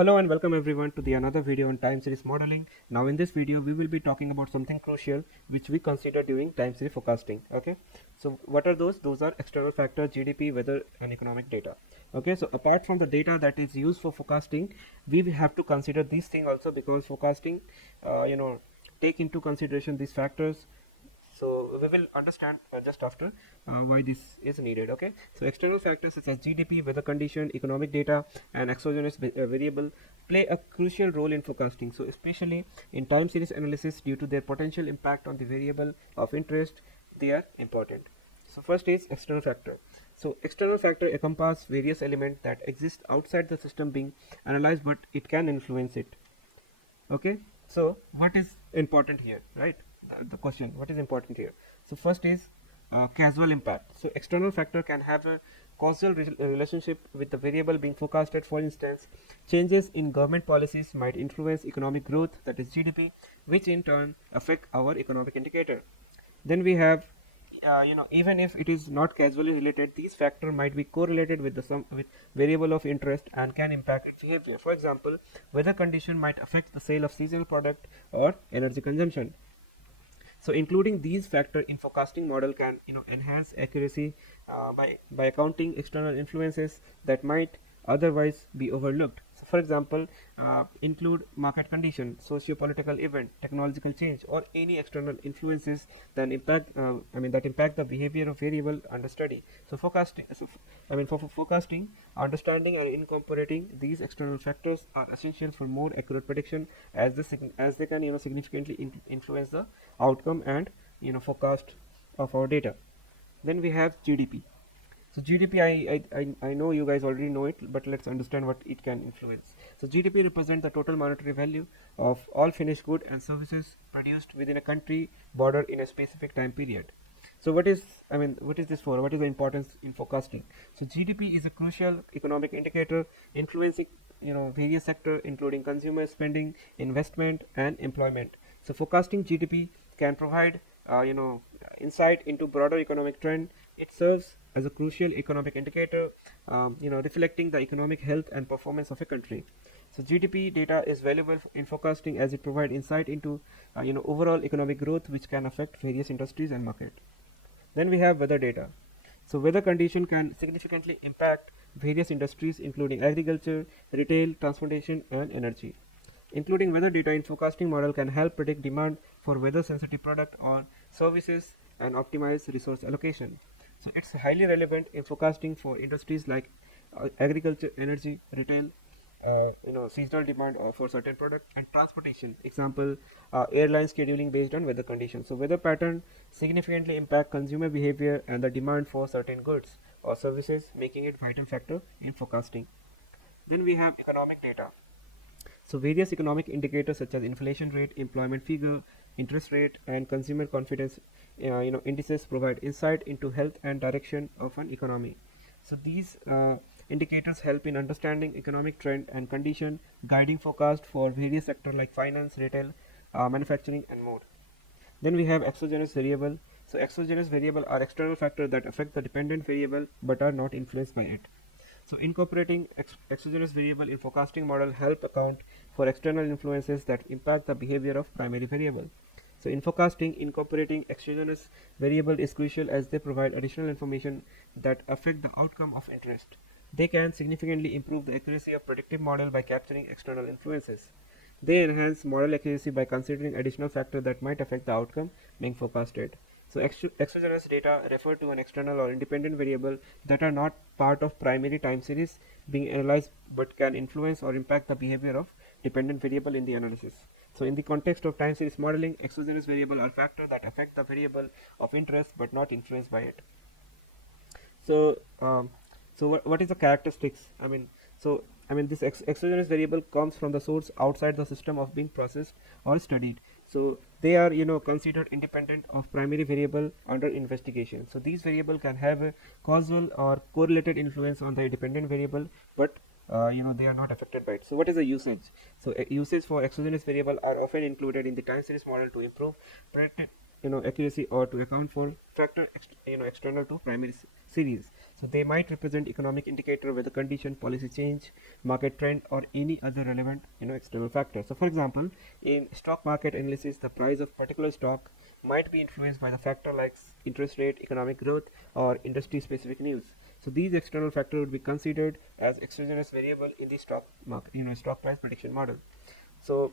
Hello and welcome everyone to the another video on time series modeling. Now in this video we will be talking about something crucial which we consider during time series forecasting. Okay, so what are those? Those are external factors, GDP, weather and economic data. Okay, so apart from the data that is used for forecasting, we will have to consider these things also, because forecasting take into consideration these factors. So we will understand just after why this is needed. Okay, so external factors such as GDP, weather condition, economic data and exogenous variable play a crucial role in forecasting, so especially in time series analysis. Due to their potential impact on the variable of interest, they are important. So first is external factor. So external factor encompass various elements that exist outside the system being analyzed, but it can influence it. Okay, so what is important here, right? The question, what is important here? So first is causal impact. So external factor can have a causal relationship with the variable being forecasted. For instance, changes in government policies might influence economic growth, that is GDP, which in turn affect our economic indicator. Then we have even if it is not causally related, these factors might be correlated with the some with variable of interest and can impact its behavior. For example, weather condition might affect the sale of seasonal product or energy consumption. So including these factors in forecasting model can enhance accuracy by accounting external influences that might otherwise be overlooked. So for example, include market condition, socio-political event, technological change, or any external influences that impact the behavior of variable under study. So for forecasting, understanding and incorporating these external factors are essential for more accurate prediction, as they can significantly influence the outcome and forecast of our data. Then we have GDP. So GDP, I know you guys already know it, but let's understand what it can influence. So GDP represents the total monetary value of all finished goods and services produced within a country border in a specific time period. So what is this for? What is the importance in forecasting? So GDP is a crucial economic indicator influencing various sectors including consumer spending, investment and employment. So forecasting GDP can provide insight into broader economic trend. It serves as a crucial economic indicator, reflecting the economic health and performance of a country. So GDP data is valuable in forecasting as it provides insight into overall economic growth, which can affect various industries and market. Then we have weather data. So weather condition can significantly impact various industries including agriculture, retail, transportation and energy. Including weather data in forecasting model can help predict demand for weather sensitive product or services and optimize resource allocation. So it's highly relevant in forecasting for industries like agriculture, energy, retail, seasonal demand for certain product, and transportation. Example, airline scheduling based on weather conditions. So weather pattern significantly impact consumer behavior and the demand for certain goods or services, making it vital factor in forecasting. Then we have economic data. So various economic indicators such as inflation rate, employment figure, interest rate, and consumer confidence indices provide insight into health and direction of an economy. So these indicators help in understanding economic trend and condition, guiding forecast for various sectors like finance, retail, manufacturing, and more. Then we have exogenous variable. So exogenous variable are external factors that affect the dependent variable but are not influenced by it. So incorporating exogenous variable in forecasting model help account for external influences that impact the behavior of primary variable. So in forecasting, incorporating exogenous variable is crucial as they provide additional information that affect the outcome of interest. They can significantly improve the accuracy of predictive model by capturing external influences. They enhance model accuracy by considering additional factors that might affect the outcome being forecasted. So exogenous data refer to an external or independent variable that are not part of primary time series being analyzed but can influence or impact the behavior of dependent variable in the analysis. So in the context of time series modeling, exogenous variable are factors that affect the variable of interest but not influenced by it. So what is the characteristics? This exogenous variable comes from the source outside the system of being processed or studied. So they are considered independent of primary variable under investigation. So these variable can have a causal or correlated influence on the dependent variable, but they are not affected by it. So what is the usage? So usage for exogenous variable are often included in the time series model to improve predicted accuracy or to account for factor external to primary series. So they might represent economic indicator, weather condition, policy change, market trend, or any other relevant external factor. So for example, in stock market analysis, the price of particular stock might be influenced by the factor like interest rate, economic growth, or industry specific news. So these external factors would be considered as exogenous variable in the stock market, stock price prediction model. So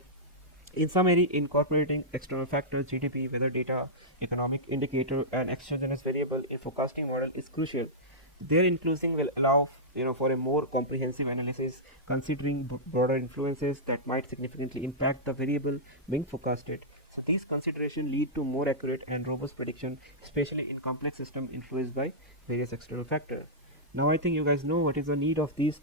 in summary, incorporating external factors, GDP, weather data, economic indicator, and exogenous variable in forecasting model is crucial. Their inclusion will allow for a more comprehensive analysis, considering broader influences that might significantly impact the variable being forecasted. So these considerations lead to more accurate and robust prediction, especially in complex systems influenced by various external factors. Now I think you guys know what is the need of these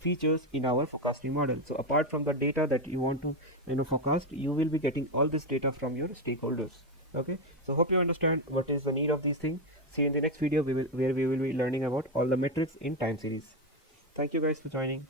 features in our forecasting model. So apart from the data that you want to forecast, you will be getting all this data from your stakeholders. Okay, so hope you understand what is the need of these things. See you in the next video where we will be learning about all the metrics in time series. Thank you guys for joining.